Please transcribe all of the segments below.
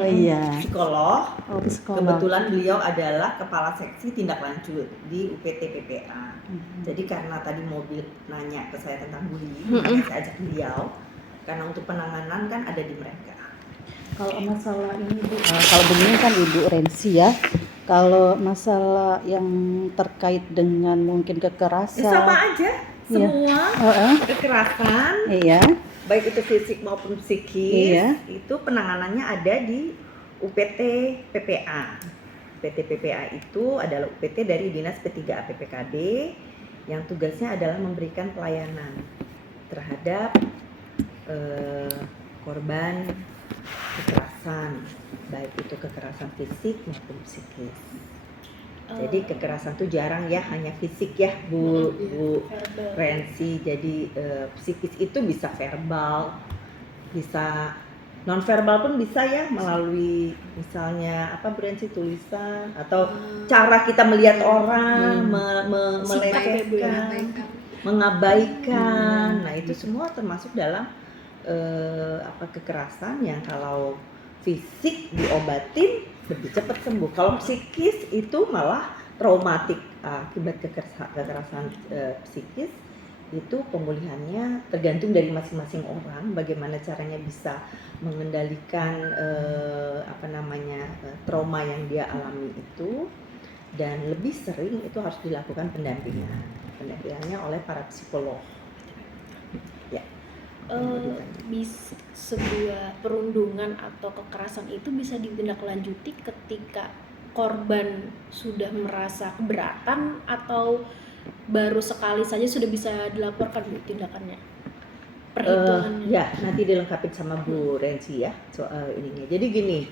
Oh iya. Psikolog. Oh, psikolog. Kebetulan beliau adalah kepala seksi tindak lanjut di UPT PPA. Jadi karena tadi mobil nanya ke saya tentang bullying, makanya saya ajak beliau. Karena untuk penanganan kan ada di mereka. Kalau masalah ini Bu, kalau begini kan Ibu Rensi ya. Kalau masalah yang terkait dengan mungkin kekerasan, sama aja, semua kekerasan, iya, baik itu fisik maupun psikis, iya, itu penanganannya ada di UPT PPA. UPT PPA itu adalah UPT dari Dinas P3A PPKD yang tugasnya adalah memberikan pelayanan terhadap korban kekerasan, baik itu kekerasan fisik maupun psikis. Jadi kekerasan tuh jarang ya hanya fisik ya Bu Rensi. Jadi psikis itu bisa verbal, bisa non verbal pun bisa ya, melalui misalnya apa Bu Rensi, tulisan atau cara kita melihat orang, melecehkan, mengabaikan. Nah itu semua termasuk dalam kekerasan yang kalau fisik diobatin lebih cepat sembuh. Kalau psikis itu malah traumatik akibat kekerasan psikis. Itu pemulihannya tergantung dari masing-masing orang, bagaimana caranya bisa mengendalikan trauma yang dia alami itu. Dan lebih sering itu harus dilakukan pendampingannya oleh para psikolog. Sebuah perundungan atau kekerasan itu bisa ditindaklanjuti ketika korban sudah merasa keberatan atau baru sekali saja sudah bisa dilaporkan tindakannya, perhitungannya. Ya nanti dilengkapi sama Bu Rensi ya soal ininya. Jadi gini,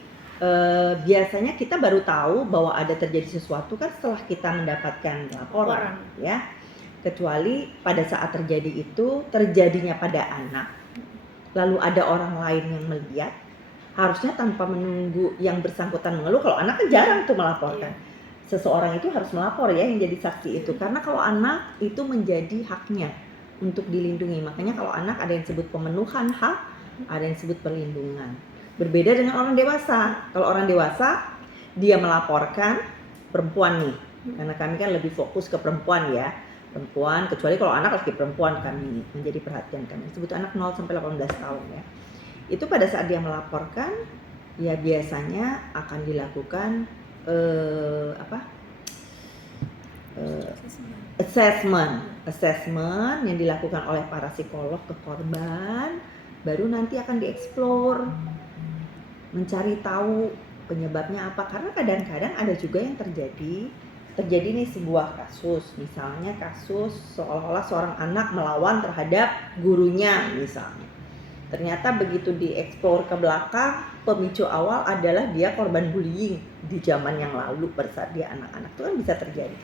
biasanya kita baru tahu bahwa ada terjadi sesuatu kan setelah kita mendapatkan laporan ya. Kecuali pada saat terjadi itu terjadinya pada anak, lalu ada orang lain yang melihat, harusnya tanpa menunggu yang bersangkutan mengeluh. Kalau anak kan jarang tuh melaporkan. Seseorang itu harus melapor ya yang jadi saksi itu, karena kalau anak itu menjadi haknya untuk dilindungi. Makanya kalau anak ada yang disebut pemenuhan hak, ada yang disebut perlindungan. Berbeda dengan orang dewasa. Kalau orang dewasa dia melaporkan perempuan nih, karena kami kan lebih fokus ke perempuan ya. Perempuan, kecuali kalau anak laki perempuan kami menjadi perhatian kami, sebut anak 0 sampai 18 tahun ya. Itu pada saat dia melaporkan ya biasanya akan dilakukan assessment yang dilakukan oleh para psikolog ke korban, baru nanti akan dieksplor, mencari tahu penyebabnya apa. Karena kadang-kadang ada juga yang terjadi nih sebuah kasus, misalnya kasus seolah-olah seorang anak melawan terhadap gurunya misalnya. Ternyata begitu dieksplor ke belakang, pemicu awal adalah dia korban bullying di zaman yang lalu pada saat dia anak-anak. Itu kan bisa terjadi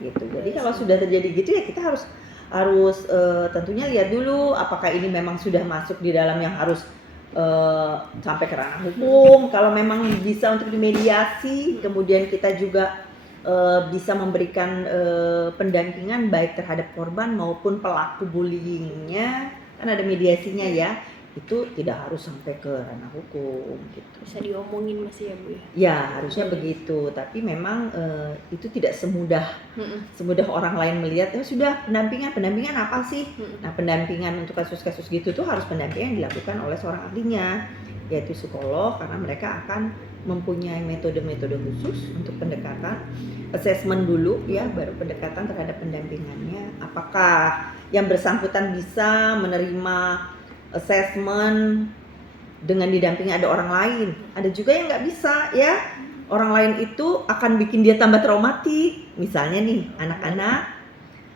gitu. Jadi kalau sudah terjadi gitu ya kita harus tentunya lihat dulu apakah ini memang sudah masuk di dalam yang harus sampai ke ranah hukum. Kalau memang bisa untuk dimediasi, kemudian kita juga bisa memberikan pendampingan baik terhadap korban maupun pelaku bullyingnya, kan ada mediasinya ya, itu tidak harus sampai ke ranah hukum gitu. Bisa diomongin masih ya Bu ya? Ya harusnya begitu, tapi memang itu tidak semudah orang lain melihat. Sudah pendampingan apa sih? Nah pendampingan untuk kasus-kasus gitu tuh harus pendampingan yang dilakukan oleh seorang ahlinya, yaitu psikolog, karena mereka akan mempunyai metode-metode khusus untuk pendekatan, assessment dulu ya, baru pendekatan terhadap pendampingannya. Apakah yang bersangkutan bisa menerima assessment dengan didampingi ada orang lain? Ada juga yang nggak bisa ya. Orang lain itu akan bikin dia tambah traumatik. Misalnya nih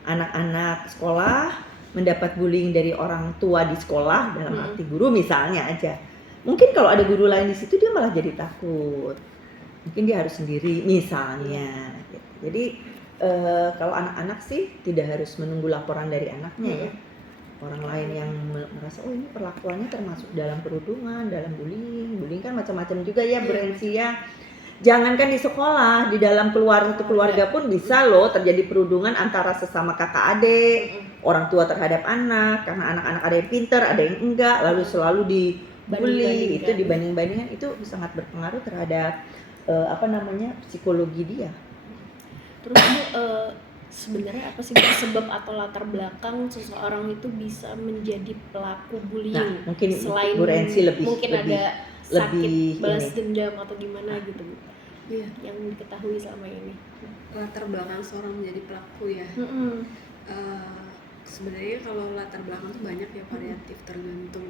anak-anak sekolah mendapat bullying dari orang tua di sekolah, dalam arti guru misalnya aja. Mungkin kalau ada guru lain di situ dia malah jadi takut. Mungkin dia harus sendiri misalnya. Jadi kalau anak-anak sih tidak harus menunggu laporan dari anaknya ya. Orang lain yang merasa ini perlakuannya termasuk dalam perundungan, dalam bullying kan macam-macam juga ya Bu Rensi ya. Jangankan di sekolah, di dalam keluarga pun bisa loh terjadi perundungan antara sesama kakak adik, orang tua terhadap anak, karena anak-anak ada yang pintar, ada yang enggak, lalu selalu bully itu banding-bandingkan. dibanding-bandingkan itu sangat berpengaruh terhadap psikologi dia. Terus Bu, sebenarnya apa sih Bu, sebab atau latar belakang seseorang itu bisa menjadi pelaku Nah, bullying? mungkin Selain Bu Rensi mungkin ada sakit lebih balas ini. dendam atau gimana gitu Bu, Iya, yang diketahui selama ini. latar belakang seorang menjadi pelaku ya. Sebenarnya kalau latar belakang tuh banyak ya, variatif, tergantung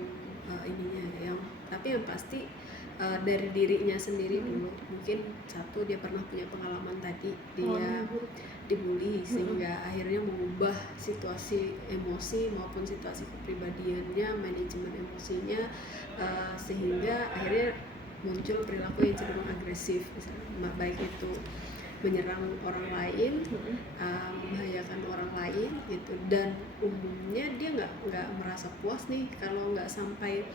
ininya ya. Tapi yang pasti dari dirinya sendiri dulu. Mungkin satu, dia pernah punya pengalaman tadi dia dibully sehingga akhirnya mengubah situasi emosi maupun situasi kepribadiannya, manajemen emosinya, sehingga akhirnya muncul perilaku yang cenderung agresif, misalnya baik itu menyerang orang lain, membahayakan orang lain gitu. Dan umumnya dia nggak merasa puas nih kalau nggak sampai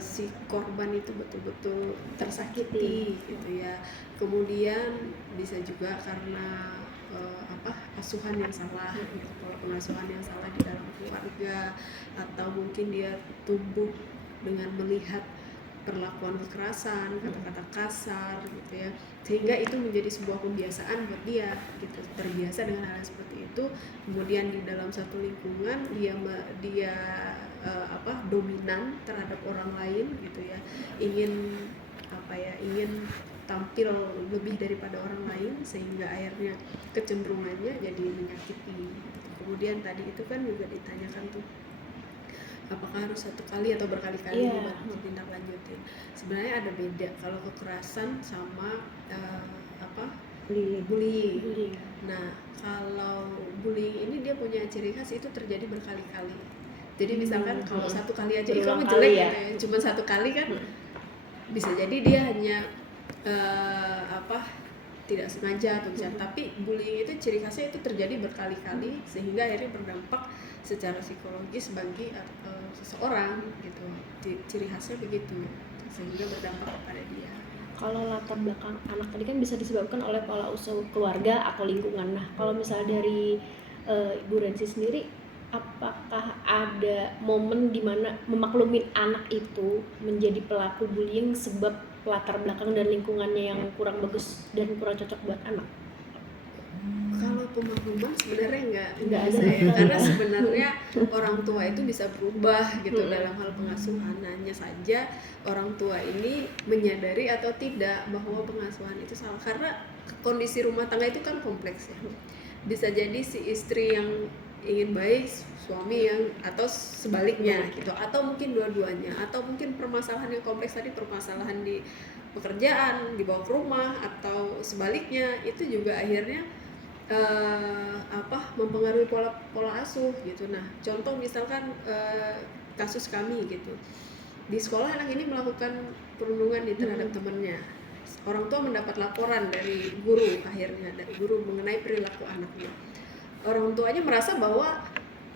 si korban itu betul-betul tersakiti gitu ya. Kemudian bisa juga karena asuhan yang salah gitu, pola pengasuhan yang salah di dalam keluarga, atau mungkin dia tumbuh dengan melihat perlakuan kekerasan, kata-kata kasar gitu ya, sehingga itu menjadi sebuah kebiasaan buat dia gitu, terbiasa dengan hal seperti itu. Kemudian di dalam satu lingkungan dia dominan terhadap orang lain gitu ya, ingin tampil lebih daripada orang lain, sehingga akhirnya kecenderungannya jadi menyakiti gitu. Kemudian tadi itu kan juga ditanyakan tuh, apakah harus satu kali atau berkali-kali buat tindak lanjutin. Sebenarnya ada beda kalau kekerasan sama bullying. Nah, kalau bullying ini dia punya ciri khas itu terjadi berkali-kali. Jadi misalkan kalau satu kali aja itu kamu jelek ya, cuma satu kali kan bisa jadi dia hanya tidak sengaja atau misalnya, tapi bullying itu ciri khasnya itu terjadi berkali-kali sehingga akhirnya berdampak secara psikologis bagi seseorang gitu. Ciri khasnya begitu, sehingga berdampak kepada dia. Kalau latar belakang anak tadi kan bisa disebabkan oleh pola asuh keluarga atau lingkungan. Nah, kalau misalnya dari Ibu Rensi sendiri, apakah ada momen di mana memaklumin anak itu menjadi pelaku bullying sebab latar belakang dan lingkungannya yang kurang bagus dan kurang cocok buat anak? Kalau pemakluman sebenarnya nggak ada bisa ya, karena sebenarnya orang tua itu bisa berubah gitu dalam hal pengasuhan. Hanya saja orang tua ini menyadari atau tidak bahwa pengasuhan itu salah, karena kondisi rumah tangga itu kan kompleks ya. Bisa jadi si istri yang ingin baik, suami yang, atau sebaliknya gitu, atau mungkin dua-duanya, atau mungkin permasalahan yang kompleks tadi, permasalahan di pekerjaan dibawa ke rumah, atau sebaliknya, itu juga akhirnya mempengaruhi pola asuh gitu. Nah, contoh misalkan kasus kami gitu, di sekolah anak ini melakukan perundungan terhadap temannya. Orang tua mendapat laporan dari guru, akhirnya dari guru mengenai perilaku anaknya. Orang tuanya merasa bahwa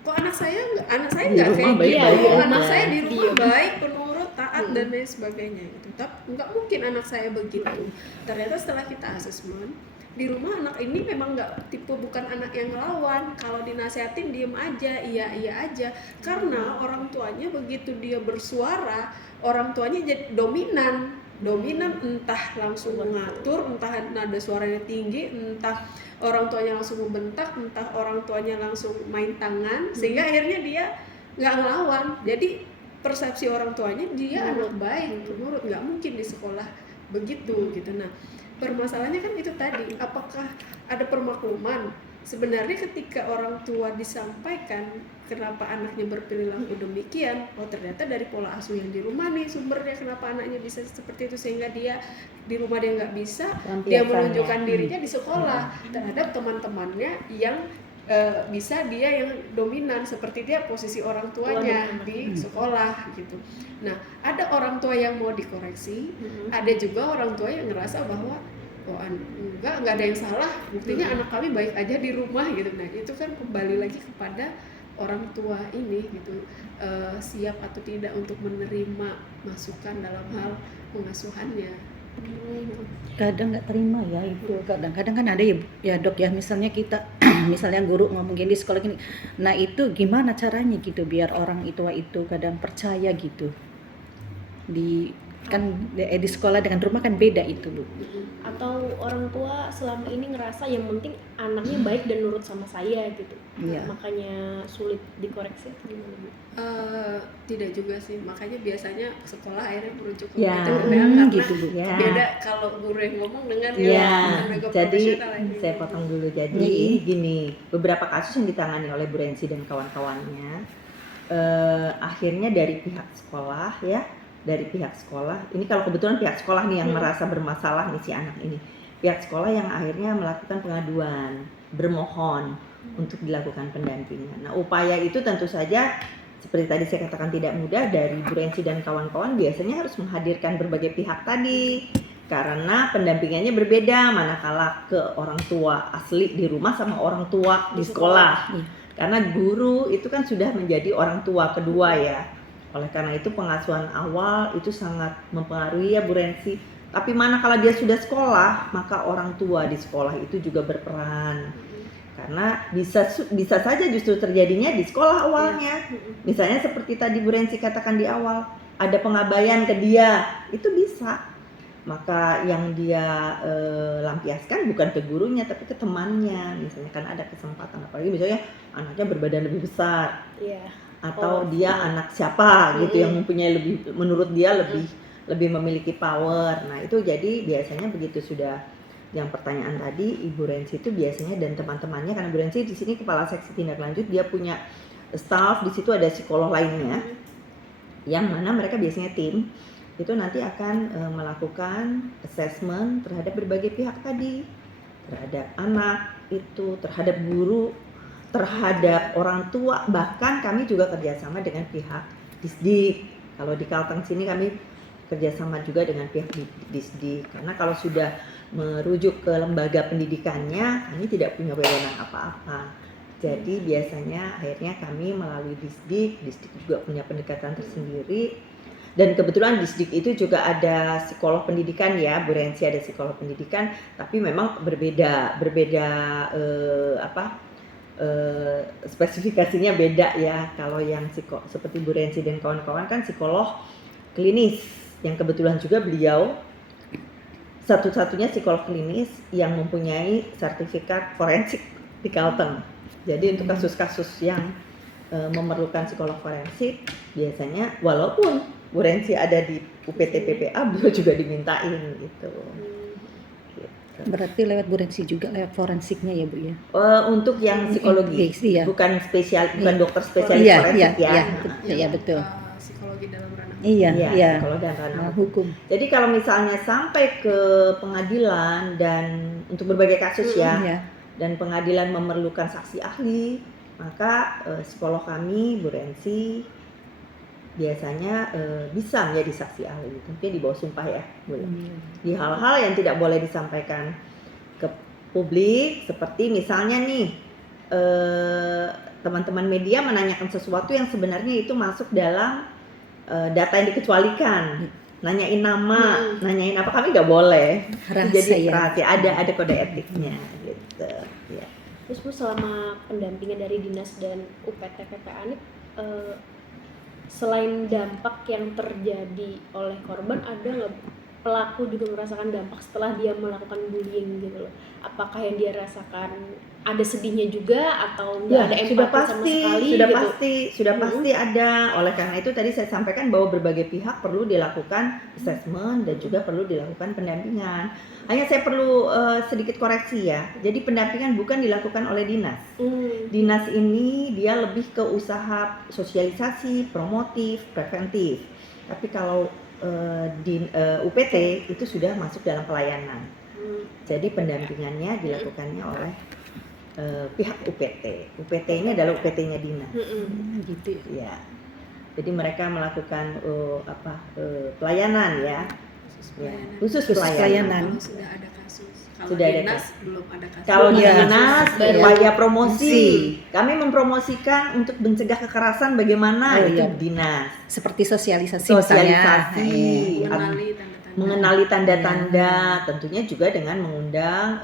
kok anak saya nggak kayak gitu, anak saya di rumah baik, penurut, taat dan lain sebagainya gitu. Tapi nggak mungkin anak saya begitu. Ternyata setelah kita asesmen, di rumah anak ini memang bukan anak yang ngelawan. Kalau dinasehatin diem aja, iya aja. Karena orang tuanya begitu dia bersuara, orang tuanya jadi dominan, entah langsung mengatur, entah nada suaranya tinggi, entah orang tuanya langsung membentak, entah orang tuanya langsung main tangan, sehingga akhirnya dia nggak ngelawan. Jadi persepsi orang tuanya dia anak baik, penurut, nggak mungkin di sekolah begitu gitu. Nah, permasalahannya kan itu tadi, apakah ada permakluman? Sebenarnya ketika orang tua disampaikan kenapa anaknya berperilaku demikian, ternyata dari pola asuh yang di rumah nih sumbernya kenapa anaknya bisa seperti itu, sehingga dia di rumah dia nggak bisa, dia menunjukkan dirinya di sekolah terhadap teman-temannya yang bisa dia yang dominan, seperti dia posisi orang tuanya di sekolah gitu. Nah, ada orang tua yang mau dikoreksi, ada juga orang tua yang ngerasa bahwa enggak ada yang salah, buktinya anak kami baik aja di rumah gitu. Nah, itu kan kembali lagi kepada orang tua ini gitu, siap atau tidak untuk menerima masukan dalam hal pengasuhannya. Kadang nggak terima ya itu, kadang-kadang kan ada ya dok ya, misalnya kita misalnya guru ngomong gini di sekolah gini, nah itu gimana caranya gitu biar orang tua itu kadang percaya gitu? Di sekolah dengan rumah kan beda itu, Bu. Atau orang tua selama ini ngerasa yang penting anaknya baik dan nurut sama saya gitu, Iya. makanya sulit dikoreksi atau gimana, Bu? Tidak juga sih, makanya biasanya sekolah akhirnya merujuk ke Ya, PTPA karena gitu, Bu. Ya. beda kalau guru yang ngomong dengan Ya, yang tenaga jadi profesional yang saya ngomong. potong dulu. Jadi gini, beberapa kasus yang ditangani oleh Bu Rensi dan kawan-kawannya, akhirnya dari pihak sekolah ya, dari pihak sekolah. Ini kalau kebetulan pihak sekolah nih yang merasa bermasalah nih si anak ini. Pihak sekolah yang akhirnya melakukan pengaduan, bermohon untuk dilakukan pendampingan. Nah, upaya itu tentu saja seperti tadi saya katakan tidak mudah. Dari Bu Rensi dan kawan-kawan biasanya harus menghadirkan berbagai pihak tadi. Karena pendampingannya berbeda manakala ke orang tua asli di rumah sama orang tua di sekolah. Karena guru itu kan sudah menjadi orang tua kedua ya. Oleh karena itu pengasuhan awal itu sangat mempengaruhi ya Bu Rensi. Tapi manakala dia sudah sekolah, maka orang tua di sekolah itu juga berperan. Karena bisa saja justru terjadinya di sekolah awalnya. Misalnya seperti tadi Bu Rensi katakan di awal, ada pengabaian ke dia, itu bisa. Maka yang dia lampiaskan bukan ke gurunya tapi ke temannya. Misalnya kan ada kesempatan, apalagi misalnya anaknya berbadan lebih besar. Iya. Atau dia anak siapa gitu yang mempunyai lebih, menurut dia lebih memiliki power. Nah, itu jadi biasanya begitu sudah yang pertanyaan tadi Ibu Rensi itu biasanya dan teman-temannya, karena Bu Rensi di sini kepala seksi tindak lanjut, dia punya staff, di situ ada psikolog lainnya yang mana mereka biasanya tim itu nanti akan melakukan assessment terhadap berbagai pihak tadi, terhadap anak itu, terhadap guru, terhadap orang tua, bahkan kami juga kerjasama dengan pihak Disdik. Kalau di Kalteng sini kami kerjasama juga dengan pihak Disdik, karena kalau sudah merujuk ke lembaga pendidikannya kami tidak punya wewenang apa-apa. Jadi biasanya akhirnya kami melalui Disdik juga punya pendekatan tersendiri. Dan kebetulan Disdik itu juga ada psikolog pendidikan ya, Bu Rensi ada psikolog pendidikan, tapi memang berbeda spesifikasinya beda ya. Kalau yang seperti Bu Rensi dan kawan-kawan kan psikolog klinis, yang kebetulan juga beliau satu-satunya psikolog klinis yang mempunyai sertifikat forensik di Kalteng. Jadi untuk kasus-kasus yang memerlukan psikolog forensik biasanya walaupun Bu Rensi ada di UPT PPA, beliau juga dimintain gitu. Berarti lewat Bu Rensi juga lewat forensiknya ya, Bu ya? Untuk yang psikologi, iya. bukan dokter spesialis forensik ya. Iya betul. Psikologi dalam ranah Iya. Psikologi dan ranah Hukum. Jadi kalau misalnya sampai ke pengadilan dan untuk berbagai kasus Iya. dan pengadilan memerlukan saksi ahli, maka psikolog kami Bu Rensi biasanya bisa menjadi saksi ahli, mungkin di bawah sumpah ya, boleh. Di hal-hal yang tidak boleh disampaikan ke publik, seperti misalnya nih teman-teman media menanyakan sesuatu yang sebenarnya itu masuk dalam data yang dikecualikan, nanyain nama, nanyain apa, kami nggak boleh. Jadi rahasia, ada kode etiknya gitu. Ya. Terus Bu, selama pendampingan dari dinas dan UPT PPA ini selain dampak yang terjadi oleh korban, ada nggak pelaku juga merasakan dampak setelah dia melakukan bullying gitu loh? Apakah yang dia rasakan ada sedihnya juga atau nggak ada empati sama sekali? Sudah pasti ada. Oleh karena itu tadi saya sampaikan bahwa berbagai pihak perlu dilakukan assessment dan juga perlu dilakukan pendampingan. Hanya saya perlu sedikit koreksi ya. Jadi pendampingan bukan dilakukan oleh dinas. Dinas ini dia lebih ke usaha sosialisasi, promotif, preventif. Tapi kalau di UPT itu sudah masuk dalam pelayanan. Jadi pendampingannya dilakukannya oleh pihak UPT. UPT ini adalah UPT-nya dinas. Gitu ya. Jadi mereka melakukan pelayanan ya. Khusus pelayanan. Kalau sudah ada kasus. Kalau Sudah ada dinas belum ada kasus. Kalau di dinas upaya promosi. Promosi. Kami mempromosikan untuk mencegah kekerasan bagaimana itu dinas. Seperti sosialisasi misalnya. Mengenali tanda-tanda, tentunya juga dengan mengundang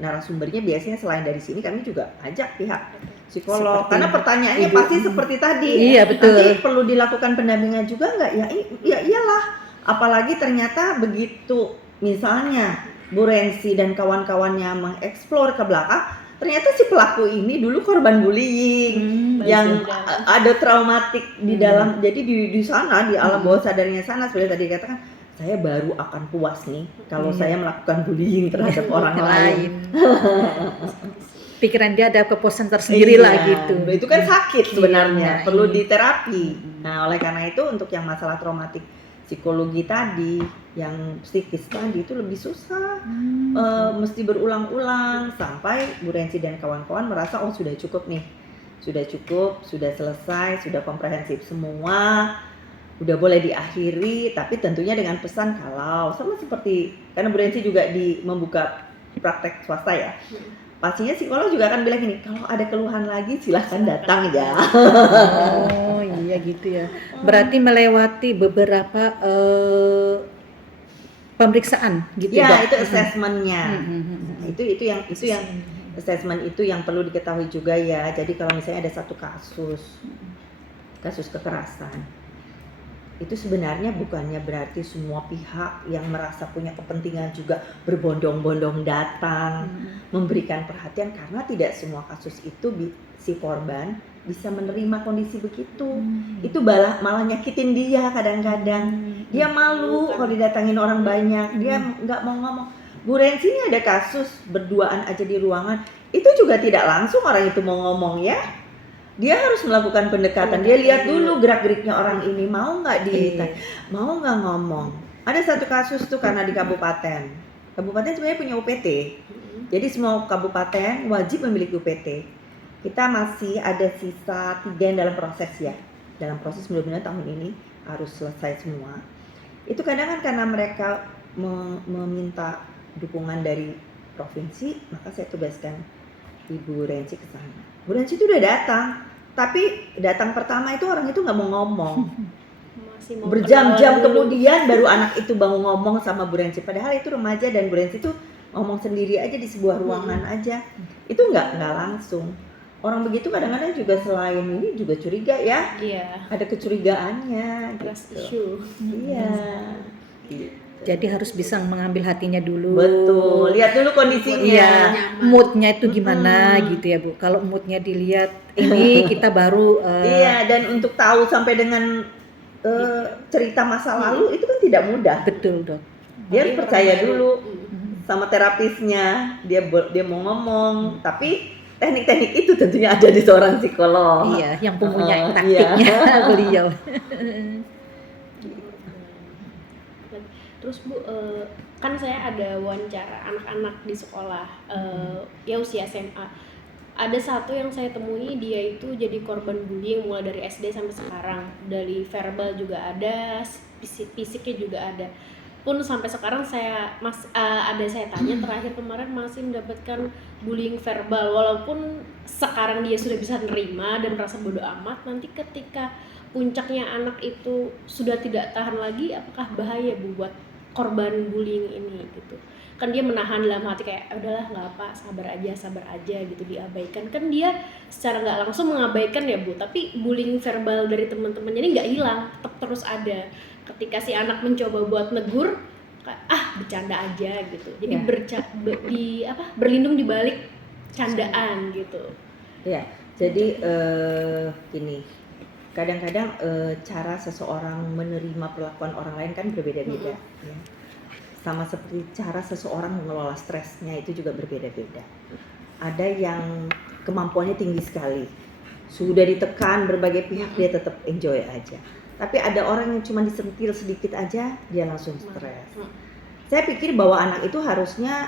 narasumbernya. Biasanya selain dari sini kami juga ajak pihak psikolog. Seperti Karena pertanyaannya Ibu. pasti seperti tadi. Iya, betul. Nanti perlu dilakukan pendampingan juga nggak? Ya iyalah. Apalagi ternyata begitu misalnya Bu Rensi dan kawan-kawannya mengeksplor ke belakang, ternyata si pelaku ini dulu korban bullying yang Baik, dalam. ada traumatik di Hmm. dalam. Jadi di sana di alam Hmm. bawah sadarnya sana seperti tadi dikatakan, saya baru akan puas nih kalau Iya. saya melakukan bullying terhadap orang lain. Pikiran dia ada kepuasan tersendiri lah Iya, gitu. itu kan sakit sebenarnya, Iya, perlu iya. diterapi. Hmm. Nah, oleh karena itu untuk yang masalah traumatik psikologi tadi, yang psikis tadi itu lebih susah. Mesti berulang-ulang sampai Bu Rensi dan kawan-kawan merasa oh sudah cukup nih, sudah cukup, sudah selesai, sudah komprehensif semua, udah boleh diakhiri. Tapi tentunya dengan pesan kalau sama seperti karena Bu Rensi juga membuka praktek swasta ya. Pastinya psikolog juga akan bilang gini, kalau ada keluhan lagi silahkan datang ya. Oh iya gitu ya. Berarti melewati beberapa pemeriksaan gitu Ya, Dok? itu assessmentnya. Hmm. Itu yang assessment itu yang perlu diketahui juga ya. Jadi kalau misalnya ada satu kasus kekerasan, itu sebenarnya bukannya berarti semua pihak yang merasa punya kepentingan juga berbondong-bondong datang memberikan perhatian, karena tidak semua kasus itu si korban bisa menerima kondisi begitu. Itu malah nyakitin dia kadang-kadang. Dia malu kalau didatangin orang banyak, dia nggak mau ngomong. Bu Rensi ini ada kasus berduaan aja di ruangan, itu juga tidak langsung orang itu mau ngomong ya. Dia harus melakukan pendekatan, dia lihat dulu gerak-geriknya orang ini, mau nggak mau nggak ngomong. Ada satu kasus tuh karena di kabupaten sebenarnya punya UPT, jadi semua kabupaten wajib memiliki UPT. Kita masih ada sisa 3 yang dalam proses ya, dalam proses mudah-mudahan tahun ini harus selesai semua. Itu kadang kan karena mereka meminta dukungan dari provinsi, maka saya tugaskan Ibu Rensi ke sana. Bu Rensi itu udah datang, tapi datang pertama itu orang itu nggak mau ngomong. Masih mau Berjam-jam kenalan dulu. kemudian baru anak itu mau ngomong sama Bu Rensi. Padahal itu remaja dan Bu Rensi itu ngomong sendiri aja di sebuah ruangan aja. Itu nggak langsung. Orang begitu kadang-kadang juga selain ini juga curiga ya. Iya, Ada kecurigaannya trust gitu. issue. Iya. Gitu. Jadi harus bisa mengambil hatinya dulu. Betul. Lihat dulu kondisinya. Iya, Nyaman. moodnya itu gimana gitu ya Bu. Kalau moodnya dilihat ini kita baru Iya, dan untuk tahu sampai dengan cerita masa lalu itu kan tidak mudah. betul Dok. Dia harus percaya dulu Hmm. sama terapisnya. Dia mau ngomong, tapi teknik-teknik itu tentunya ada di seorang psikolog. Iya, yang punya Iya. taktiknya beliau. Terus Bu, kan saya ada wawancara anak-anak di sekolah, ya usia SMA. Ada satu yang saya temui, dia itu jadi korban bullying mulai dari SD sampai sekarang. Dari verbal juga ada, fisiknya juga ada. Pun sampai sekarang saya saya tanya terakhir kemarin masih mendapatkan bullying verbal, walaupun sekarang dia sudah bisa nerima dan merasa bodoh amat. Nanti ketika puncaknya anak itu sudah tidak tahan lagi, apakah bahaya Bu buat korban bullying ini gitu? Kan dia menahan dalam hati kayak udahlah nggak apa, sabar aja gitu, diabaikan. Kan dia secara nggak langsung mengabaikan ya Bu, tapi bullying verbal dari teman-temannya ini nggak hilang, tetap terus ada. Ketika si anak mencoba buat negur, bercanda aja gitu. Jadi Ya. berlindung di balik candaan gitu. Ya, jadi gini, kadang-kadang cara seseorang menerima perlakuan orang lain kan berbeda-beda. Ya. Sama seperti cara seseorang mengelola stresnya itu juga berbeda-beda. Ada yang kemampuannya tinggi sekali, sudah ditekan berbagai pihak dia tetap enjoy aja. Tapi ada orang yang cuma disentil sedikit aja dia langsung stres. Saya pikir bahwa anak itu harusnya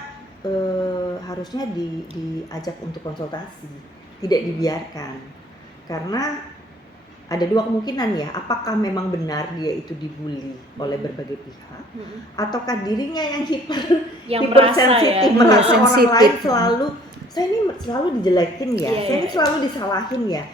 diajak untuk konsultasi, tidak dibiarkan. Karena ada 2 kemungkinan ya, apakah memang benar dia itu dibully oleh berbagai pihak, ataukah dirinya yang hipersensitif, merasa orang lain saya ini selalu dijelekin ya, saya ini selalu disalahin ya,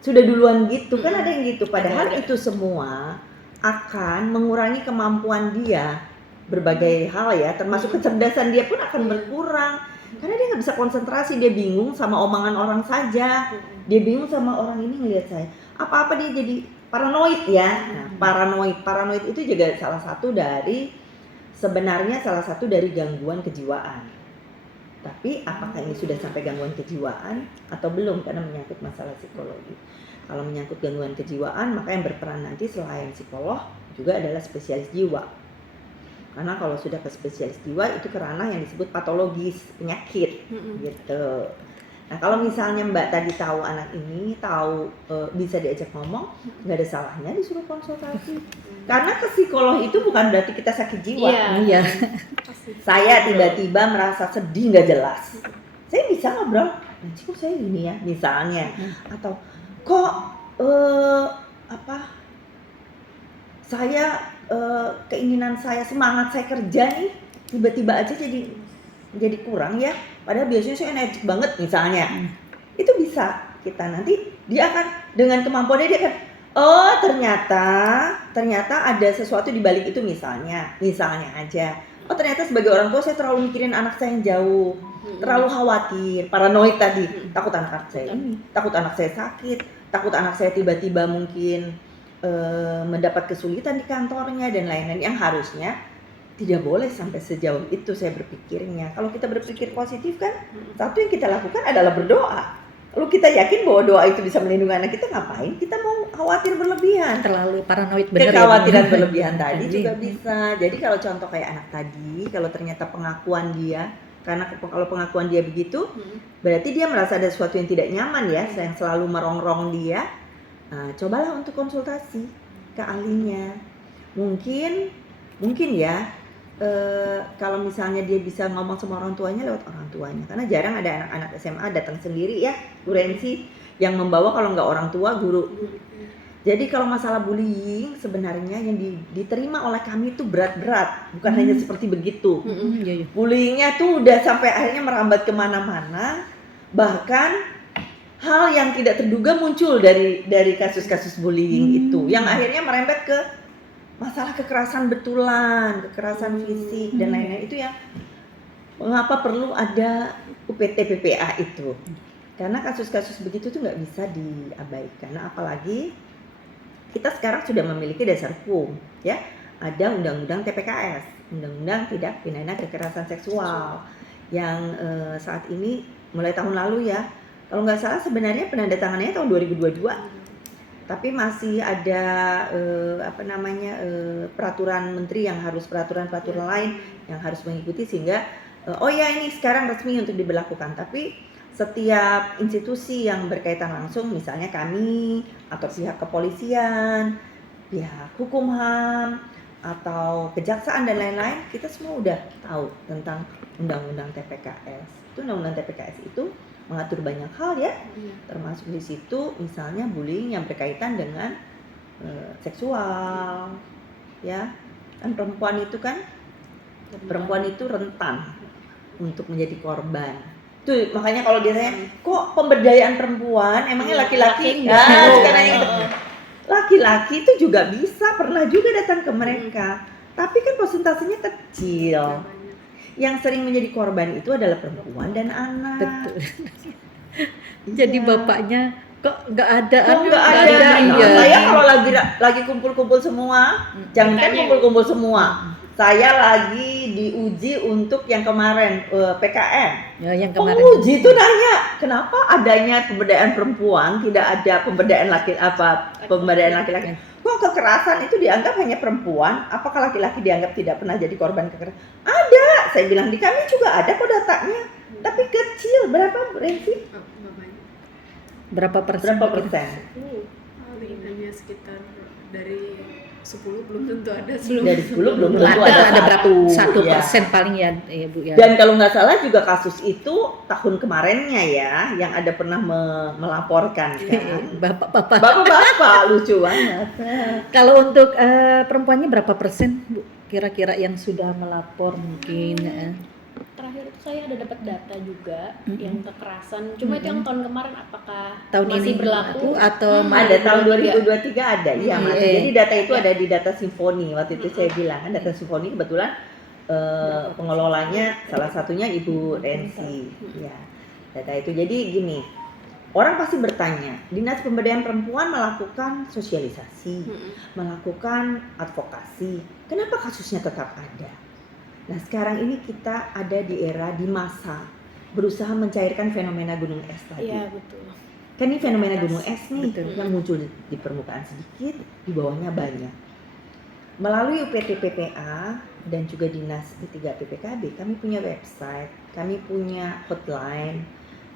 sudah duluan gitu kan. Ada yang gitu, padahal itu semua akan mengurangi kemampuan dia berbagai hal ya, termasuk kecerdasan dia pun akan berkurang. Karena dia nggak bisa konsentrasi, dia bingung sama omongan orang saja, dia bingung sama orang ini ngelihat saya. Apa-apa dia jadi paranoid ya. Nah, paranoid itu juga sebenarnya salah satu dari gangguan kejiwaan. Tapi apakah ini sudah sampai gangguan kejiwaan atau belum, karena menyangkut masalah psikologi. Kalau menyangkut gangguan kejiwaan, maka yang berperan nanti selain psikolog juga adalah spesialis jiwa. Karena kalau sudah ke spesialis jiwa itu ke ranah yang disebut patologis, penyakit gitu. Nah, kalau misalnya Mbak tadi tahu anak ini, bisa diajak ngomong, nggak ada salahnya disuruh konsultasi. Karena ke psikolog itu bukan berarti kita sakit jiwa. Iya. Saya tiba-tiba merasa sedih nggak jelas, saya bisa ngobrol, nanti kok saya gini ya misalnya, atau kok saya keinginan saya, semangat saya kerja nih tiba-tiba aja jadi kurang ya, padahal biasanya saya energik banget misalnya. Itu bisa kita nanti, dia akan dengan kemampuannya dia akan ternyata ada sesuatu di balik itu, misalnya aja, ternyata sebagai orang tua saya terlalu mikirin anak saya yang jauh, terlalu khawatir, paranoid tadi, takut anak saya ini, takut anak saya sakit, takut anak saya tiba-tiba mungkin mendapat kesulitan di kantornya dan lain-lain, yang harusnya tidak boleh sampai sejauh itu saya berpikirnya. Kalau kita berpikir positif kan, satu yang kita lakukan adalah berdoa. Lalu kita yakin bahwa doa itu bisa melindungi anak kita, ngapain kita mau khawatir berlebihan? Terlalu paranoid bener Kekhawatiran ya. berlebihan tadi juga bisa. Jadi kalau contoh kayak anak tadi, kalau ternyata pengakuan dia, karena kalau pengakuan dia begitu, berarti dia merasa ada sesuatu yang tidak nyaman ya, yang selalu merongrong dia. Nah, cobalah untuk konsultasi ke ahlinya. Mungkin ya, kalau misalnya dia bisa ngomong sama orang tuanya, lewat orang tuanya, karena jarang ada anak-anak SMA datang sendiri ya, Bu Rensi, yang membawa kalau nggak orang tua, guru. Jadi kalau masalah bullying sebenarnya yang diterima oleh kami itu berat-berat, bukan hanya seperti begitu. Bullyingnya tuh udah sampai akhirnya merambat kemana-mana, bahkan hal yang tidak terduga muncul dari kasus-kasus bullying itu, yang akhirnya merembet ke masalah kekerasan betulan, kekerasan fisik dan lain-lain. Itu yang mengapa perlu ada UPT PPA itu, karena kasus-kasus begitu tuh nggak bisa diabaikan. Nah, apalagi kita sekarang sudah memiliki dasar hukum ya, ada undang-undang TPKS, undang-undang tindak pidana kekerasan seksual, yang saat ini mulai tahun lalu ya, kalau nggak salah sebenarnya penandatangannya tahun 2022, tapi masih ada peraturan menteri yang harus, peraturan lain yang harus mengikuti, sehingga ini sekarang resmi untuk diberlakukan. Tapi setiap institusi yang berkaitan langsung, misalnya kami atau pihak kepolisian, pihak hukum HAM atau kejaksaan dan lain-lain, kita semua udah tahu tentang undang-undang TPKS. Itu undang-undang TPKS itu mengatur banyak hal ya, termasuk di situ misalnya bullying yang berkaitan dengan seksual ya. Kan perempuan itu rentan untuk menjadi korban. Tuh makanya kalau dia tanya, kok pemberdayaan perempuan, emangnya laki-laki enggak? Sekarang laki-laki itu juga bisa, pernah juga datang ke mereka, tapi kan persentasenya kecil. Yang sering menjadi korban itu adalah perempuan dan anak. Betul. Jadi bapaknya kok nggak ada? Iya. Saya kalau lagi kumpul-kumpul semua, jangankan kumpul-kumpul semua, saya lagi diuji untuk yang kemarin PKN. Yang kemarin. Penguji itu nanya, kenapa adanya pemberdayaan perempuan, tidak ada pemberdayaan laki-laki? Kok kekerasan itu dianggap hanya perempuan? Apakah laki-laki dianggap tidak pernah jadi korban kekerasan? Ada, saya bilang di kami juga ada kok datanya, tapi kecil. Berapa Rensi? Berapa persen? Hanya sekitar dari 10 belum tentu ada. Dari 10 belum tentu ada berapa? 1% ya. paling ya Bu ya. Dan kalau nggak salah juga kasus itu tahun kemarinnya ya, yang ada pernah melaporkan kan. Bapak-bapak lucu banget. Kalau untuk perempuannya berapa persen Bu? Kira-kira yang sudah melapor mungkin? Terakhir itu saya ada dapat data juga yang kekerasan. Cuma itu yang tahun kemarin, apakah tahun masih ini berlaku atau ada tahun 2023 ada, iya masih. Jadi data itu Iya. ada di data Simfoni. Waktu itu saya bilang kan data Simfoni kebetulan pengelolanya salah satunya Ibu Rensi. Ya, data itu. Jadi gini, orang pasti bertanya, Dinas Pemberdayaan Perempuan melakukan sosialisasi, melakukan advokasi, kenapa kasusnya tetap ada? Nah, sekarang ini kita ada di era, di masa berusaha mencairkan fenomena gunung es tadi. Iya, betul. Kan ini fenomena gunung es nih, Betul. yang muncul di permukaan sedikit, di bawahnya banyak. Melalui UPT PPA dan juga Dinas P3 PPKB, kami punya website, kami punya hotline,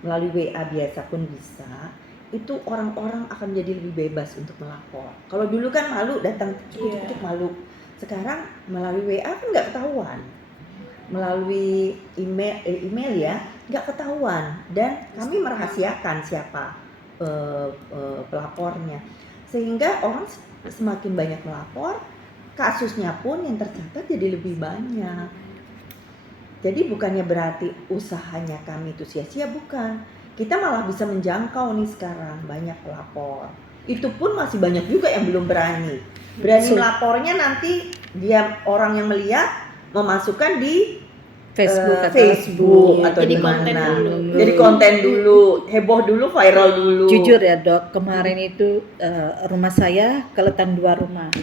melalui WA biasa pun bisa. Itu orang-orang akan jadi lebih bebas untuk melapor. Kalau dulu kan malu datang cukup malu. Sekarang melalui WA kan nggak ketahuan. Melalui email ya nggak ketahuan, dan kami merahasiakan siapa pelapornya, sehingga orang semakin banyak melapor, kasusnya pun yang tercatat jadi lebih banyak. Jadi bukannya berarti usahanya kami itu sia-sia, bukan. Kita malah bisa menjangkau nih sekarang banyak pelapor. Itu pun masih banyak juga yang belum berani melapornya, nanti dia orang yang melihat memasukkan di Facebook atau Jadi di konten mana. dulu. Jadi konten dulu, heboh dulu, viral dulu. Jujur ya Dok, kemarin itu rumah saya keletan 2 rumah.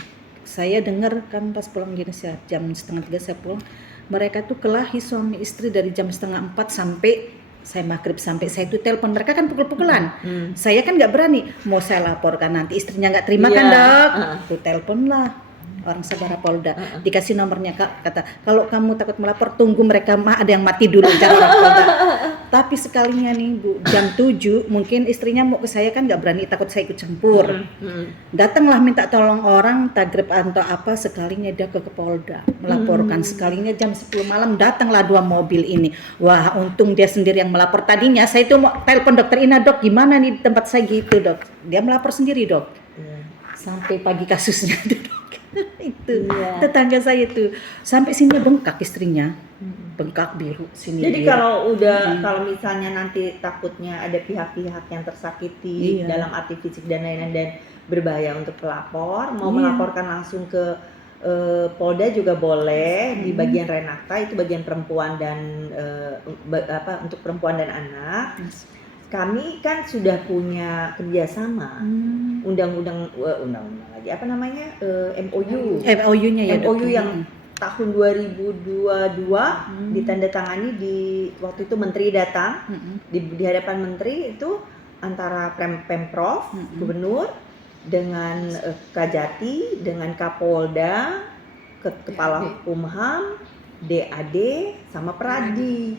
Saya dengar kan pas pulang dinas ya, jam 2:30 saya pulang, mereka tuh kelahi suami istri dari jam 3:30 sampai saya maghrib, sampai saya itu telepon mereka kan pukul-pukulan. Saya kan nggak berani, mau saya laporkan nanti istrinya nggak terima kan Dok. Tuh telepon lah orang Sabara Polda, dikasih nomornya, kata kalau kamu takut melapor tunggu mereka ada yang mati dulu, jangan orang Polda. Tapi sekalinya nih Bu, jam 7 mungkin istrinya mau ke saya kan nggak berani, takut saya ikut campur. Datanglah minta tolong orang tagrib atau apa, sekalinya dia ke Polda melaporkan. Sekalinya jam 10 malam datanglah 2 mobil ini. Wah, untung dia sendiri yang melapor. Tadinya saya itu mau telepon dokter Ina, Dok gimana nih di tempat saya gitu Dok. Dia melapor sendiri Dok. Sampai pagi kasusnya itu Dok. Itu tetangga saya itu sampai sini bengkak istrinya, bengkak biru sini. Jadi kalau udah kalau misalnya nanti takutnya ada pihak-pihak yang tersakiti dalam arti fisik dan lain-lain dan berbahaya untuk pelapor, mau melaporkan langsung ke Polda juga boleh. Di bagian Renakta itu bagian perempuan dan untuk perempuan dan anak. Kami kan sudah punya kerjasama undang-undang lagi apa namanya MOU-nya ya Dok. MOU yang tahun 2022 ditandatangani di waktu itu menteri datang di hadapan menteri itu antara Pemprov, gubernur dengan Kajati dengan Kapolda, Kepala Hukumham, DAD sama Pradi.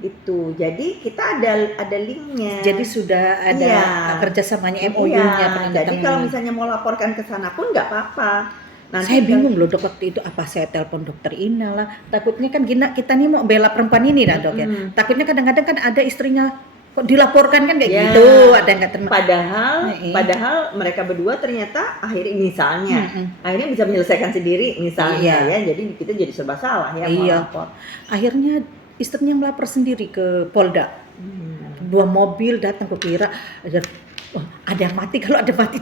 Itu jadi kita ada linknya. Jadi sudah ada kerjasamanya MOU-nya. Jadi kalau misalnya mau laporkan ke sana pun nggak apa-apa. Nanti saya bingung loh Dok waktu itu, apa saya telepon dokter Ina lah. Takutnya kan kita nih mau bela perempuan ini lah Dok ya. Takutnya kadang-kadang kan ada istrinya kok dilaporkan kan kayak gitu, ada yang nggak terima. Padahal mereka berdua ternyata akhirnya bisa menyelesaikan sendiri misalnya ya. Jadi kita jadi serba salah ya mau lapor. Akhirnya istrinya melapor sendiri ke Polda. 2 mobil datang, kukira ada yang mati. Kalau ada mati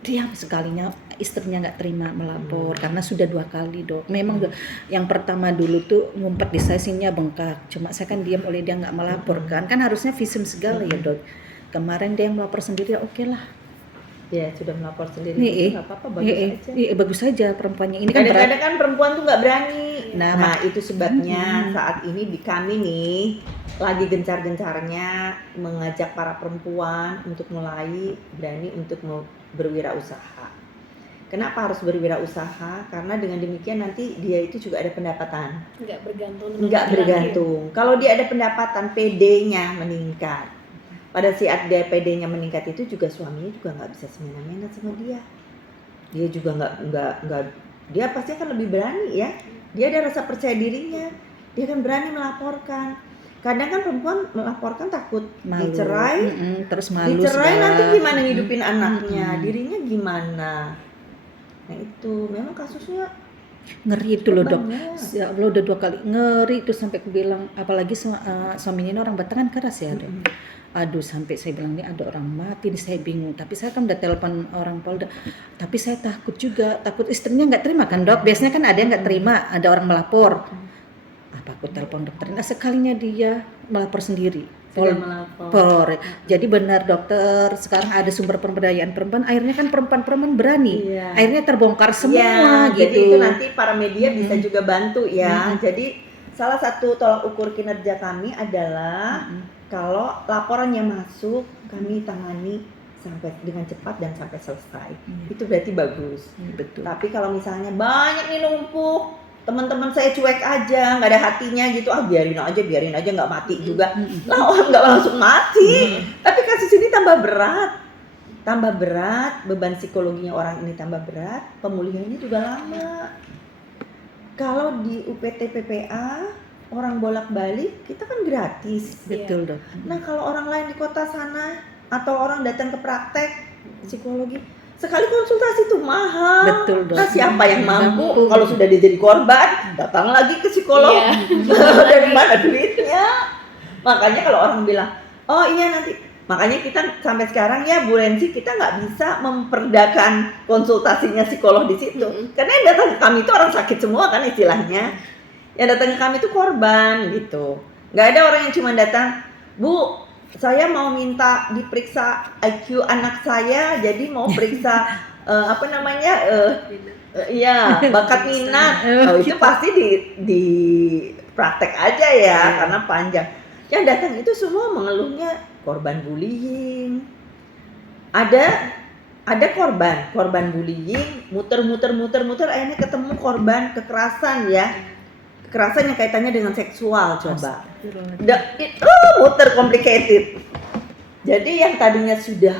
diam, sekalinya istrinya nggak terima melapor karena sudah 2 kali Dok. Memang yang pertama dulu tuh ngumpet di saya sininya bengkak, cuma saya kan diam oleh dia nggak melapor kan harusnya visum segala ya Dok. Kemarin dia yang melapor sendiri, oke lah. Ya sudah melapor sendiri, nggak apa-apa, bagus aja. Bagus saja perempuannya ini kan. Kadang-kadang kan perempuan tuh nggak berani. Nah itu sebabnya saat ini di kami nih lagi gencar-gencarnya mengajak para perempuan untuk mulai berani untuk berwirausaha. Kenapa harus berwirausaha? Karena dengan demikian nanti dia itu juga ada pendapatan. Nggak bergantung. Kalau dia ada pendapatan, PD-nya meningkat. Pada saat dia PD-nya meningkat itu juga suaminya juga nggak bisa semena-mena sama dia. Dia juga nggak dia pasti akan lebih berani ya. Dia ada rasa percaya dirinya. Dia akan berani melaporkan. Kadang kan perempuan melaporkan takut dicerai, terus malu. Dicerai nanti gimana ngidupin anaknya, dirinya gimana. Nah itu memang kasusnya ngeri itu loh Dok. Ya Allah udah 2 kali ngeri itu sampai aku bilang, apalagi suaminya ini orang Batangan keras ya Dok. Aduh sampai saya bilang ini ada orang mati nih, saya bingung. Tapi saya kan udah telepon orang Polda. Tapi saya takut juga, takut istrinya nggak terima kan Dok. Biasanya kan ada yang nggak terima, ada orang melapor. Apa aku telepon dokter Ina, sekalinya dia melapor sendiri. Sudah melapor. Jadi benar dokter, sekarang ada sumber pemberdayaan perempuan, akhirnya kan perempuan-perempuan berani. Iya. Akhirnya terbongkar semua Iya, gitu. jadi itu nanti para media bisa Mm-mm. juga bantu ya. Mm-mm. Jadi salah satu tolak ukur kinerja kami adalah kalau laporannya masuk, kami tangani sampai dengan cepat dan sampai selesai. Iya. Itu berarti bagus. Betul. Tapi kalau misalnya banyak nih numpuk, teman-teman saya cuek aja, nggak ada hatinya gitu, biarin aja nggak mati juga. Lah orang nggak langsung mati. Tapi kasus ini tambah berat, beban psikologinya orang ini tambah berat, pemulihannya juga lama. Kalau di UPT PPA orang bolak-balik kita kan gratis. Betul dok. Nah kalau orang lain di kota sana atau orang datang ke praktek psikologi, sekali konsultasi itu mahal. Betul dok. Nah siapa yang mampu? Mampu. Kalau sudah dia jadi korban, datang lagi ke psikolog. Iya. Dari mana duitnya? Makanya kalau orang bilang, oh iya nanti, makanya kita sampai sekarang ya Bu Renzi, kita nggak bisa memperdakan konsultasinya psikolog di situ. Karena yang datang ke kami itu orang sakit semua kan istilahnya. Yang datang ke kami itu korban gitu. Nggak ada orang yang cuma datang, Bu, saya mau minta diperiksa IQ anak saya, jadi mau periksa iya bakat minat. Oh, itu pasti di praktek aja ya, karena panjang. Yang datang itu semua mengeluhnya korban bullying. Ada korban bullying, muter, akhirnya ketemu korban kekerasan ya. Kekerasan yang kaitannya dengan seksual coba. Muter complicated. Jadi yang tadinya sudah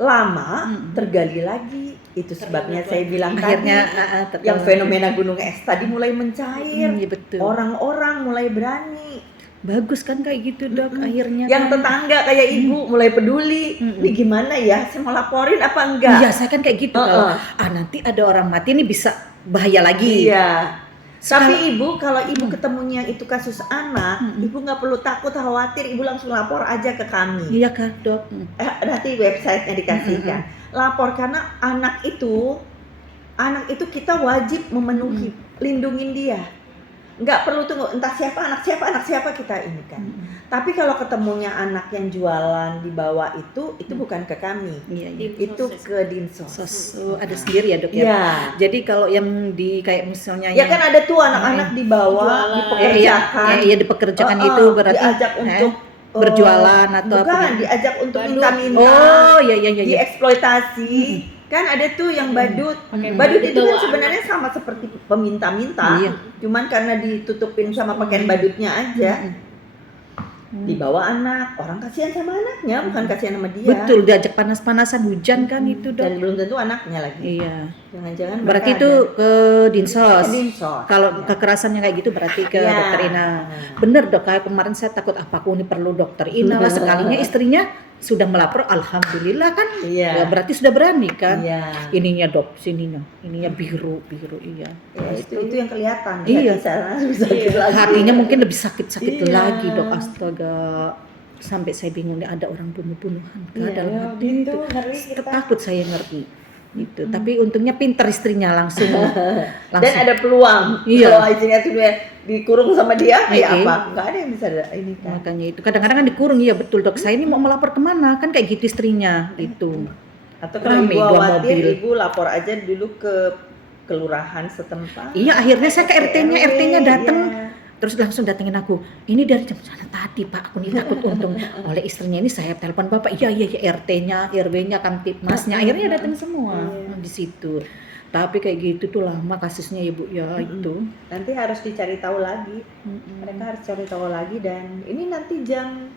lama tergali lagi. Itu sebabnya saya bilang Akhirnya tadi yang fenomena gunung es tadi mulai mencair. Iya betul. Orang-orang mulai berani. Bagus kan kayak gitu dok. Akhirnya Yang kan. tetangga kayak ibu mulai peduli. Ini gimana ya? Saya mau laporin apa enggak? Iya saya kan kayak gitu kalau nanti ada orang mati ini bisa bahaya lagi. Iya. Tapi ibu, kalau ibu ketemunya itu kasus anak, ibu nggak perlu takut khawatir, ibu langsung lapor aja ke kami. Iya kan dok. Nanti websitenya dikasihkan. Lapor karena anak itu kita wajib memenuhi, lindungin dia. Nggak perlu tunggu entah anak siapa kita ini kan. Tapi kalau ketemunya anak yang jualan di bawah itu bukan ke kami. Iya. Itu ke Dinsos. Ada sendiri ya dok ya. Iya. Jadi kalau yang di kayak misalnya Ya kan ada tuh anak-anak di bawah dipekerjakan. Iya dipekerjakan itu berarti diajak untuk berjualan atau bukan, apa? diajak untuk minta-minta. Oh iya. Dieksploitasi. Kan ada tuh yang badut. Badut itu kan sebenarnya sama seperti peminta-minta. Iya. Cuman karena ditutupin sama pakaian badutnya aja. Dibawa anak, orang kasihan sama anaknya, bukan kasihan sama dia. Betul, diajak panas-panasan hujan kan itu dok. Dan belum tentu anaknya lagi. Iya. Jangan-jangan Berarti mereka itu ada. ke Dinsos. Dinsos. Kalau kekerasannya kayak gitu berarti ke Iya. dokter Ina. Bener dok, kayak kemarin saya takut apa aku ini perlu dokter Ina lah, sekalinya istrinya sudah melapor, alhamdulillah kan. Iya. Ya, berarti sudah berani kan. Iya. Ininya dok, sininya biru iya. Ya, itu yang kelihatan. Iya. Bisa lagi. Hatinya mungkin lebih sakit Iya. lagi dok, astaga. Sampai saya bingung nih ada orang bunuh-bunuhan Iya, dalam hati gitu, itu. ngeri kita. Takut saya ngeri. Gitu. Tapi untungnya pintar istrinya langsung. Dan ada peluang. Iya. Kalau istrinya tuh dia dikurung sama dia kayak Iya. apa? Nggak ada yang bisa ini kan. Makanya itu kadang-kadang kan dikurung, iya betul dok. Saya ini mau melapor kemana kan kayak gitu istrinya gitu. Atau kalau Rame, ibu dua khawatir, mobil. ibu lapor aja dulu ke kelurahan setempat. Iya akhirnya saya ke RT-nya datang. Iya. Terus langsung datengin aku. Ini dari jam sana tadi Pak, aku nih takut untung oleh istrinya ini saya telepon Bapak. Iya RT-nya, RW-nya, Kamtipmasnya. Akhirnya datang semua di situ. Tapi kayak gitu tuh lama kasusnya ya Bu ya itu. Nanti harus dicari tahu lagi. Mereka harus cari tahu lagi dan ini nanti jam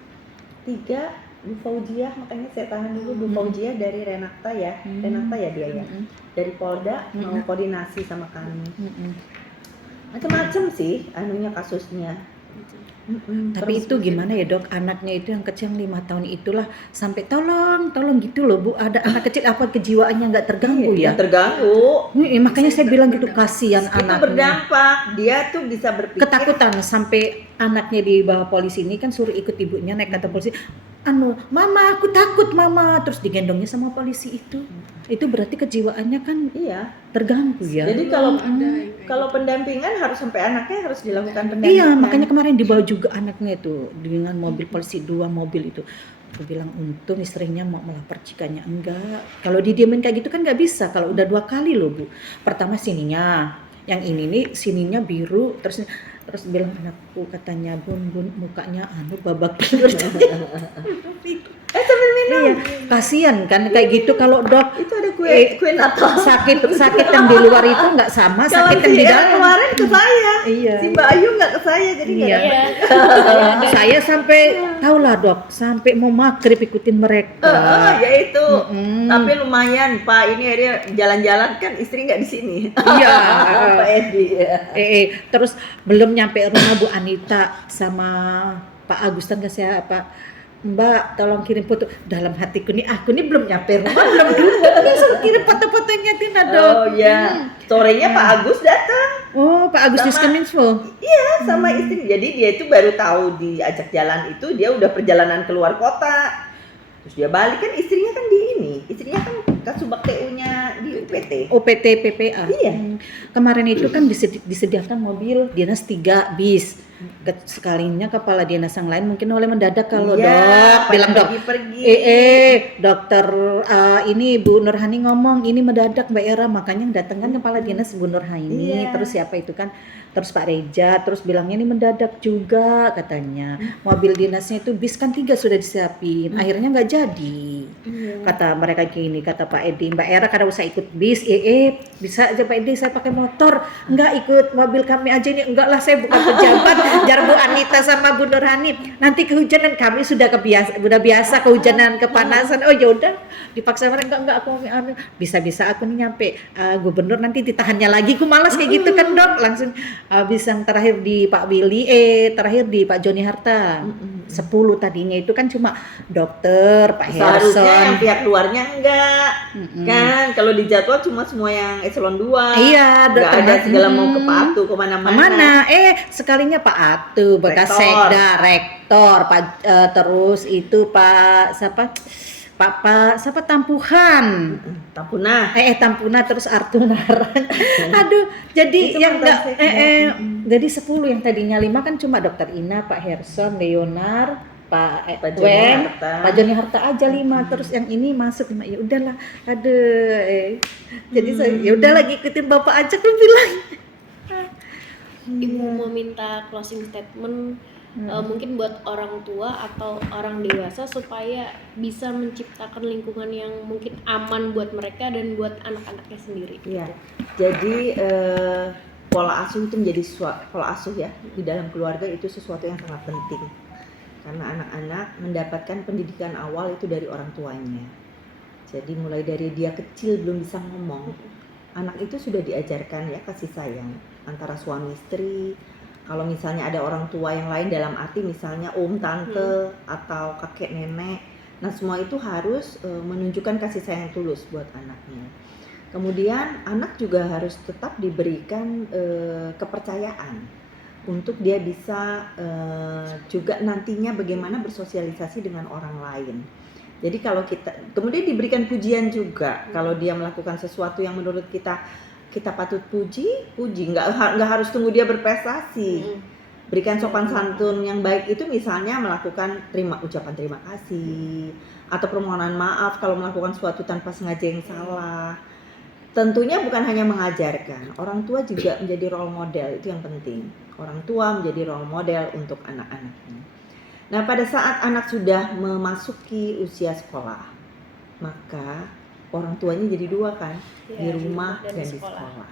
3 Bu Fauziah, makanya saya tahan dulu Bu Fauziah dari Renakta ya. Renakta ya dia ya. Dari Polda mau koordinasi sama kami. Macam-macam sih anunya kasusnya. Tapi itu gimana ya dok, anaknya itu yang kecil 5 tahun itulah sampai tolong gitu loh Bu, ada anak kecil apa kejiwaannya nggak terganggu ya? Terganggu. Makanya saya bilang gitu, kasihan Itu anaknya. berdampak, dia tuh bisa berpikir Ketakutan sampai anaknya dibawa polisi ini kan suruh ikut ibunya naik kata polisi. Mama aku takut mama, terus digendongnya sama polisi itu berarti kejiwaannya kan iya. terganggu ya. Jadi kalau ada yang kayak Kalau pendampingan harus sampai anaknya harus dilakukan pendampingan. Iya, makanya kemarin dibawa juga anaknya itu dengan mobil polisi, 2 mobil itu. Aku bilang untung istrinya mau melapor jikanya enggak. Kalau didiemin kayak gitu kan nggak bisa. Kalau udah 2 kali loh Bu. Pertama sininya, yang ini nih sininya biru, terus bilang anakku katanya bun mukanya babak belur. Sambil minum. Iya, kasihan kan kayak gitu kalau dok Itu ada kue Natal. sakit yang di luar itu nggak sama Kalau sakit yang di si dalam. kemarin ke saya, Iya. si Mbak Ayu nggak ke saya, jadi nggak Iya. dapat. Iya. Saya sampai tahulah dok, sampai mau maghrib ikutin mereka. Ya itu. Mm-mm. Tapi lumayan Pak, ini akhirnya jalan-jalan kan istri nggak di sini. Iya. Pak Edi. Terus belum nyampe rumah Bu Anita sama Pak Agustan ke saya Mbak tolong kirim foto. Dalam hatiku nih aku nih belum nyampe rumah belum dulu langsung kirim foto-fotonya Tina dok. Oh ya, sorenya Pak Agus datang Oh Pak Agus Diskominfo. sama istri. Jadi dia itu baru tahu diajak jalan itu dia udah perjalanan keluar kota. Terus dia balik kan istrinya kan di ini. Istrinya kan Kasubag TU-nya di UPT. OPT PPA. Iya. Kemarin itu kan disediakan mobil dinas 3 bis. Sekalinya kepala dinas yang lain mungkin oleh mendadak kalau dok bilang dok pergi. dokter ini Bu Nurhani ngomong ini mendadak Mbak Era, makanya yang datang kan kepala dinas Bu Nurhani. Iya. Terus siapa itu kan, terus Pak Reja, terus bilangnya ini mendadak juga katanya. Mobil dinasnya itu bis kan 3 sudah disiapin, akhirnya nggak jadi. Kata mereka gini, kata Pak Edi, Mbak Era kada usah ikut bis, bisa aja Pak Edi saya pakai motor, nggak ikut mobil kami aja ini, enggak lah saya bukan pejabat, jar Bu Anita sama Bu Nurhani, nanti kehujanan kami sudah biasa kehujanan kepanasan, oh yaudah dipaksa mereka enggak aku ambil, bisa-bisa aku nih nyampe gubernur nanti ditahannya lagi, aku malas kayak gitu kan dok, langsung habis yang terakhir di Pak Willy, terakhir di Pak Joni Harta, 10 tadinya itu kan cuma dokter, Pak Seharusnya yang Herson. pihak luarnya enggak. Kan kalau di jadwal cuma semua yang eselon 2. Iya, Enggak ada segala mau ke Mm. Pak Atu kemana-mana. Mana? Sekalinya Pak Atu, bekas Rektor. sekda, rektor, terus itu Pak siapa Tampuhan. Tampuna. Tampuna terus Artunaran. Aduh, jadi Itu yang mantan enggak sekda. jadi 10 yang tadinya 5 kan cuma Dokter Ina, Pak Herson, Leonar, Pak Pak Joni Wen, Harta. Pak Joni Harta aja 5, terus yang ini masuk 5. Ya udahlah. Aduh. Jadi saya ya udah lagi ikutin Bapak aja aku bilang. Ibu mau minta closing statement mungkin buat orang tua atau orang dewasa supaya bisa menciptakan lingkungan yang mungkin aman buat mereka dan buat anak-anaknya sendiri. Iya. Jadi pola asuh itu menjadi pola asuh ya di dalam keluarga itu sesuatu yang sangat penting. Karena anak-anak mendapatkan pendidikan awal itu dari orang tuanya. Jadi mulai dari dia kecil belum bisa ngomong, anak itu sudah diajarkan ya kasih sayang antara suami istri. Kalau misalnya ada orang tua yang lain dalam arti misalnya tante atau kakek nenek, nah semua itu harus menunjukkan kasih sayang tulus buat anaknya. Kemudian anak juga harus tetap diberikan kepercayaan untuk dia bisa juga nantinya bagaimana bersosialisasi dengan orang lain. Jadi kalau kita kemudian diberikan pujian juga kalau dia melakukan sesuatu yang menurut kita patut puji, nggak harus tunggu dia berprestasi. Berikan sopan santun yang baik itu misalnya melakukan ucapan terima kasih atau permohonan maaf kalau melakukan sesuatu tanpa sengaja yang salah. Tentunya bukan hanya mengajarkan, orang tua juga menjadi role model, itu yang penting. Orang tua menjadi role model untuk anak-anaknya. Nah, pada saat anak sudah memasuki usia sekolah, maka orang tuanya jadi 2 kan, di rumah dan di sekolah.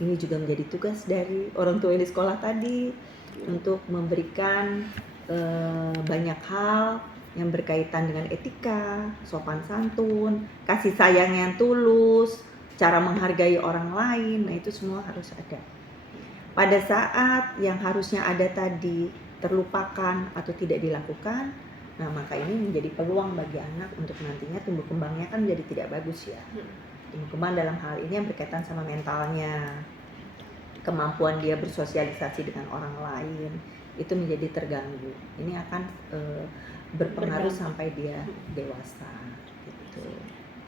Ini juga menjadi tugas dari orang tua yang di sekolah tadi untuk memberikan banyak hal yang berkaitan dengan etika, sopan santun, kasih sayang yang tulus, cara menghargai orang lain. Nah, itu semua harus ada. Pada saat yang harusnya ada tadi terlupakan atau tidak dilakukan, nah maka ini menjadi peluang bagi anak untuk nantinya tumbuh kembangnya kan menjadi tidak bagus ya. Tumbuh kembang dalam hal ini yang berkaitan sama mentalnya, kemampuan dia bersosialisasi dengan orang lain itu menjadi terganggu. Ini akan berpengaruh sampai dia dewasa gitu.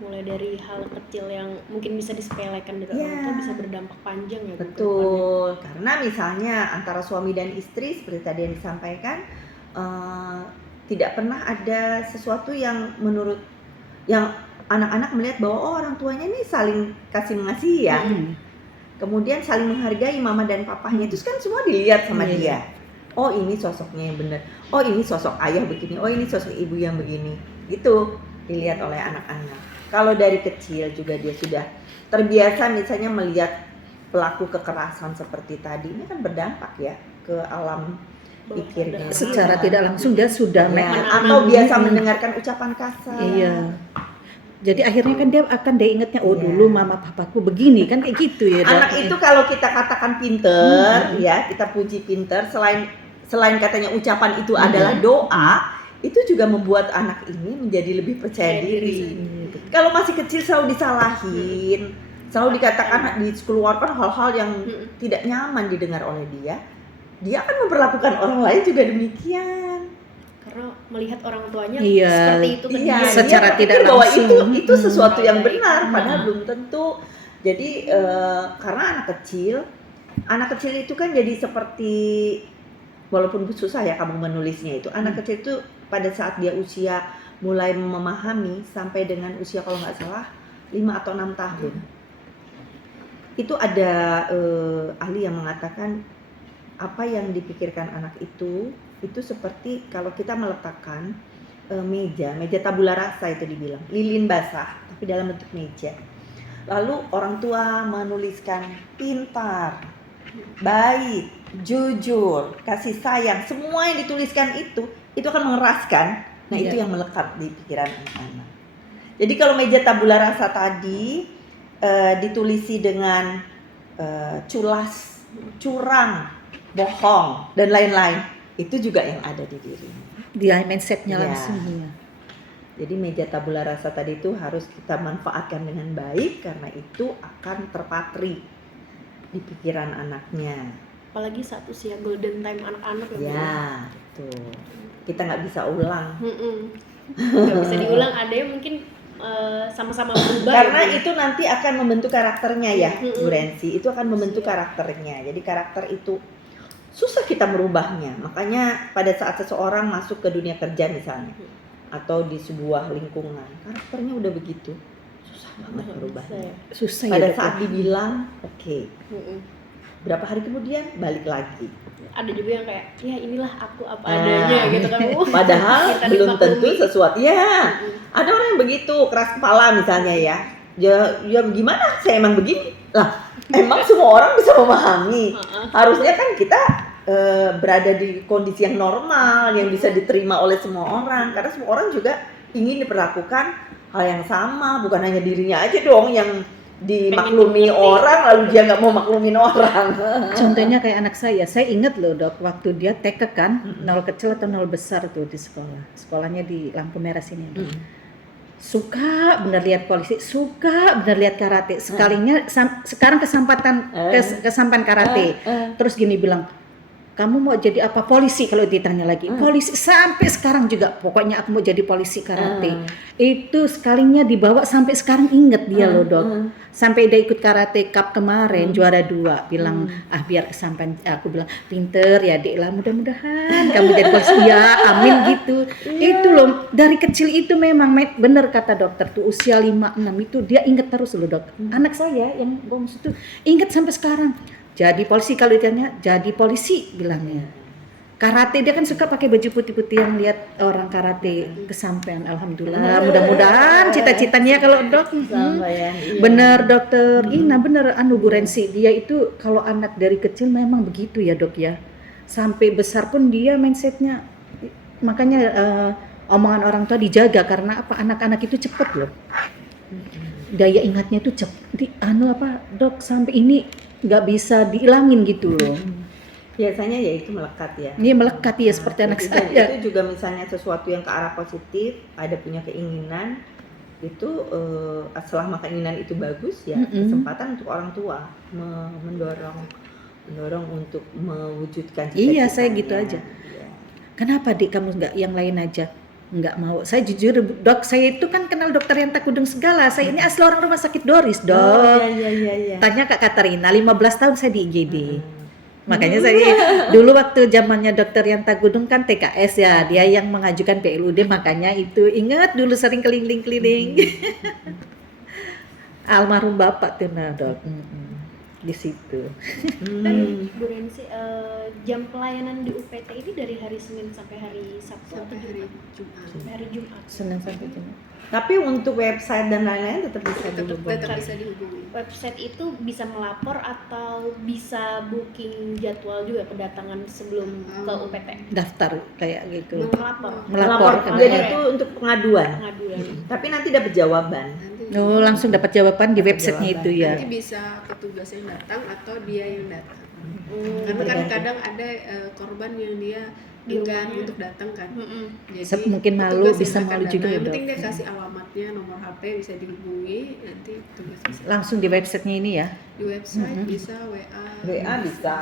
mulai dari hal kecil yang mungkin bisa disepelekan dari Iya. orang tua bisa berdampak panjang ya Bu, ke depannya. Betul, karena misalnya antara suami dan istri seperti tadi yang disampaikan, tidak pernah ada sesuatu yang menurut yang anak-anak melihat bahwa oh orang tuanya nih saling kasih mengasihi ya, Hmm. kemudian saling menghargai mama dan papahnya, itu kan semua dilihat sama Iya. dia. Oh ini sosoknya yang benar, oh ini sosok ayah begini, oh ini sosok ibu yang begini, gitu dilihat oleh anak-anak. Kalau dari kecil juga dia sudah terbiasa misalnya melihat pelaku kekerasan seperti tadi, ini kan berdampak ya ke alam Bawah pikirnya. sadar. Secara Iya. tidak langsung dia sudah Ya, menanam. atau biasa mendengarkan ucapan kasar. Iya. Jadi akhirnya kan dia ingatnya, oh Iya. dulu mama papaku begini kan kayak gitu ya. Dok. Anak itu kalau kita katakan pinter, ya kita puji pinter, selain katanya ucapan itu adalah doa, itu juga membuat anak ini menjadi lebih percaya diri. Kalau masih kecil selalu disalahin, selalu dikatakan, dikeluarkan hal-hal yang tidak nyaman didengar oleh dia akan memperlakukan orang lain juga demikian. Karena melihat orang tuanya Iya. seperti itu ke Iya, dia. Secara dia tidak berpikir bahwa langsung. itu sesuatu yang Baik. benar, padahal belum tentu. Jadi karena anak kecil itu kan jadi seperti, walaupun susah ya kamu menulisnya itu, anak kecil itu pada saat dia usia mulai memahami sampai dengan usia kalau nggak salah 5 atau 6 tahun, itu ada ahli yang mengatakan apa yang dipikirkan anak itu seperti kalau kita meletakkan meja tabula rasa, itu dibilang lilin basah tapi dalam bentuk meja, lalu orang tua menuliskan pintar, baik, jujur, kasih sayang, semua yang dituliskan itu akan mengeraskan. Nah, itu yang melekat di pikiran anak-anak. Jadi kalau meja tabula rasa tadi ditulisi dengan culas, curang, bohong dan lain-lain, itu juga yang ada di dirinya. Dia mindsetnya Iya. langsung. Iya. Jadi meja tabula rasa tadi itu harus kita manfaatkan dengan baik karena itu akan terpatri di pikiran anaknya. Apalagi saat usia golden time anak-anak ya. Bu. Ya, betul. Kita nggak bisa ulang. Nggak bisa diulang, ada yang mungkin sama-sama berubah. Karena ya, Bu. itu nanti akan membentuk karakternya ya, Mm-mm. Bu Rensi. Itu akan membentuk karakternya. Jadi karakter itu susah kita merubahnya. Makanya pada saat seseorang masuk ke dunia kerja misalnya, atau di sebuah lingkungan, karakternya udah begitu, susah banget merubahnya. Susah ya. Pada Dok. saat dibilang, oke, Mm-mm. berapa hari kemudian balik lagi. Ada juga yang kayak ya inilah aku apa adanya gitu kan Bu. Padahal Kita belum dimaklumi. tentu sesuatu. Ya, Mm-mm. ada orang yang begitu keras kepala misalnya ya. Ya gimana? Saya emang begini. Lah, emang semua orang bisa memahami. Harusnya kan kita berada di kondisi yang normal, yang bisa diterima oleh semua orang. Karena semua orang juga ingin diperlakukan hal yang sama, bukan hanya dirinya aja dong yang dimaklumi Pengen orang lalu dia nggak mau maklumin orang. Contohnya kayak anak saya ingat loh Dok, waktu dia TK kan, nol kecil atau nol besar tuh di sekolah. Sekolahnya di lampu merah sini. Dok. Suka bener lihat polisi, suka bener lihat karate. Sekalinya sekarang kesampaian karate. Terus gini bilang, kamu mau jadi apa? Polisi. Kalau ditanya lagi, polisi. Sampai sekarang juga pokoknya aku mau jadi polisi karate. Itu sekalinya dibawa sampai sekarang inget dia loh Dok. Sampai dia ikut karate cup kemarin juara 2, bilang biar kesampaian. Aku bilang pinter ya Dek lah, mudah-mudahan kamu jadi polisi. Ya amin gitu. Itu loh, dari kecil itu memang bener kata dokter tuh, usia 5-6 itu dia inget terus loh Dok. Anak saya yang bonus itu inget sampai sekarang. Jadi polisi, kalau ditanya jadi polisi bilangnya. Karate dia kan suka pakai baju putih-putih, yang lihat orang karate kesampaian. Alhamdulillah, mudah-mudahan cita-citanya kalau Dok. Iya. Bener dokter Ina, bener Bu Rensi, dia itu kalau anak dari kecil memang begitu ya Dok ya. Sampai besar pun dia mindsetnya, makanya omongan orang tua dijaga karena apa? Anak-anak itu cepet loh. Daya ingatnya itu cepet. Dok, sampai ini nggak bisa dihilangin gitu loh. Biasanya ya itu melekat ya. Ini melekat ya seperti anak Itu- saya. Itu juga misalnya sesuatu yang ke arah positif, ada punya keinginan, itu selama keinginan itu bagus ya, kesempatan untuk orang tua mendorong untuk mewujudkan Iya, cita-citanya. saya gitu aja. Iya. Kenapa Dik kamu nggak yang lain aja? nggak mau. Saya jujur, dok, saya itu kan kenal dokter yang Takudung segala. Saya ini asli orang rumah sakit Doris, dok. Oh iya. Tanya Kak Katarina, 15 tahun saya di IGD. Makanya saya dulu waktu zamannya dokter yang Takudung kan TKS ya, dia yang mengajukan PLUD, makanya itu ingat dulu sering keliling-keliling. Almarhum bapak tuh nah, dok. Di situ. Dan Bu Rensi, jam pelayanan di UPT ini dari hari Senin sampai hari Sabtu sampai atau hari Jumat? Jumat. Sampai hari Jumat. Senin sampai Jumat. Tapi untuk website dan lain-lain tetap bisa dihubungi. Tetap bisa dihubungi. Website itu bisa melapor atau bisa booking jadwal juga kedatangan sebelum ke UPT? Daftar kayak gitu. Melapor. Melapor. Jadi itu untuk pengaduan. Pengaduan. Tapi nanti dapat jawaban. Nanti Oh, langsung dapat jawaban di Dapat websitenya jawaban. itu ya. nanti bisa petugas yang datang atau dia yang datang. Hmm, Karena kan tergantung. kadang ada korban yang dia Di enggan rumahnya. untuk datang kan. Mm-mm. Mungkin malu, petugas yang bisa akan malu juga datang. ya, Yang penting Dok. dia kasih alamatnya, nomor HP bisa dihubungi, nanti petugas bisa. Langsung di websitenya ini ya. Di website bisa, WA bisa.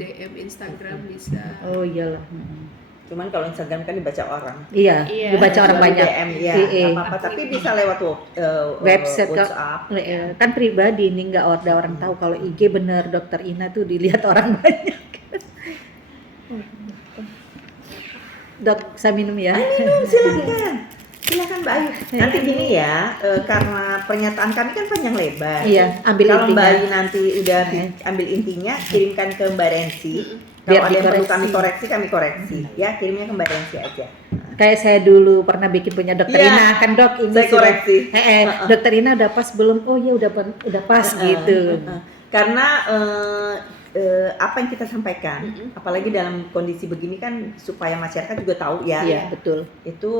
DM Instagram bisa. Oh iyalah. Cuman kalau Instagram kan dibaca orang. Iya, Iya. dibaca orang Kecuali banyak. DM ya, Iya. nggak apa-apa. Tapi bisa lewat Website kok. WhatsApp. Kan pribadi ini nggak ada orang tahu kalau IG bener dokter Ina tuh dilihat orang banyak. Dok, saya minum ya. Silakan Mbak Ayu. Nanti gini ya, karena pernyataan kami kan panjang lebar. Iya, ambil Kalau Mbak intinya. Ayu nanti udah ambil intinya, kirimkan ke Mbak Rensi. Biar Kalau ada yang perlu dikoreksi. kami koreksi. Ya, kirimnya ke Mbak Rensi aja. Kayak saya dulu pernah bikin punya dokter Iya. Ina kan dok ini Saya sudah- koreksi. dokter Ina udah pas belum? Oh ya udah pas gitu. Karena apa yang kita sampaikan, apalagi dalam kondisi begini kan supaya masyarakat juga tahu ya, Iya betul. itu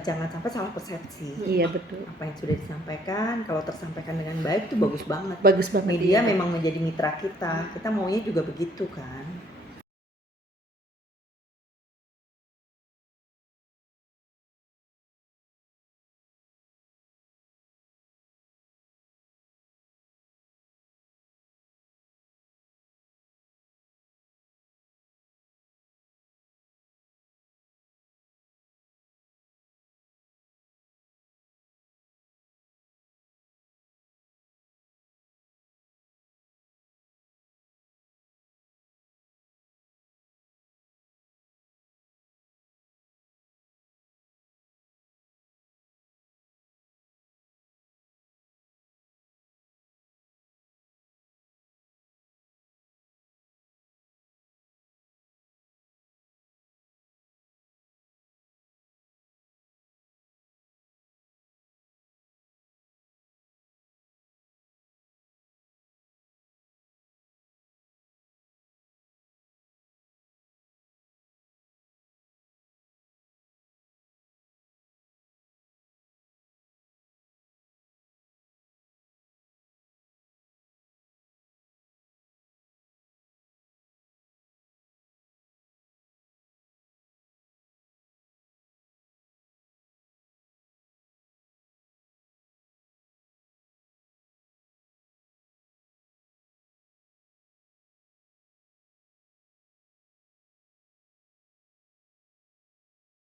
jangan sampai salah persepsi. Iya betul. Apa yang sudah disampaikan, kalau tersampaikan dengan baik itu bagus banget. Bagus banget. Media iya. memang menjadi mitra kita. Kita maunya juga begitu kan.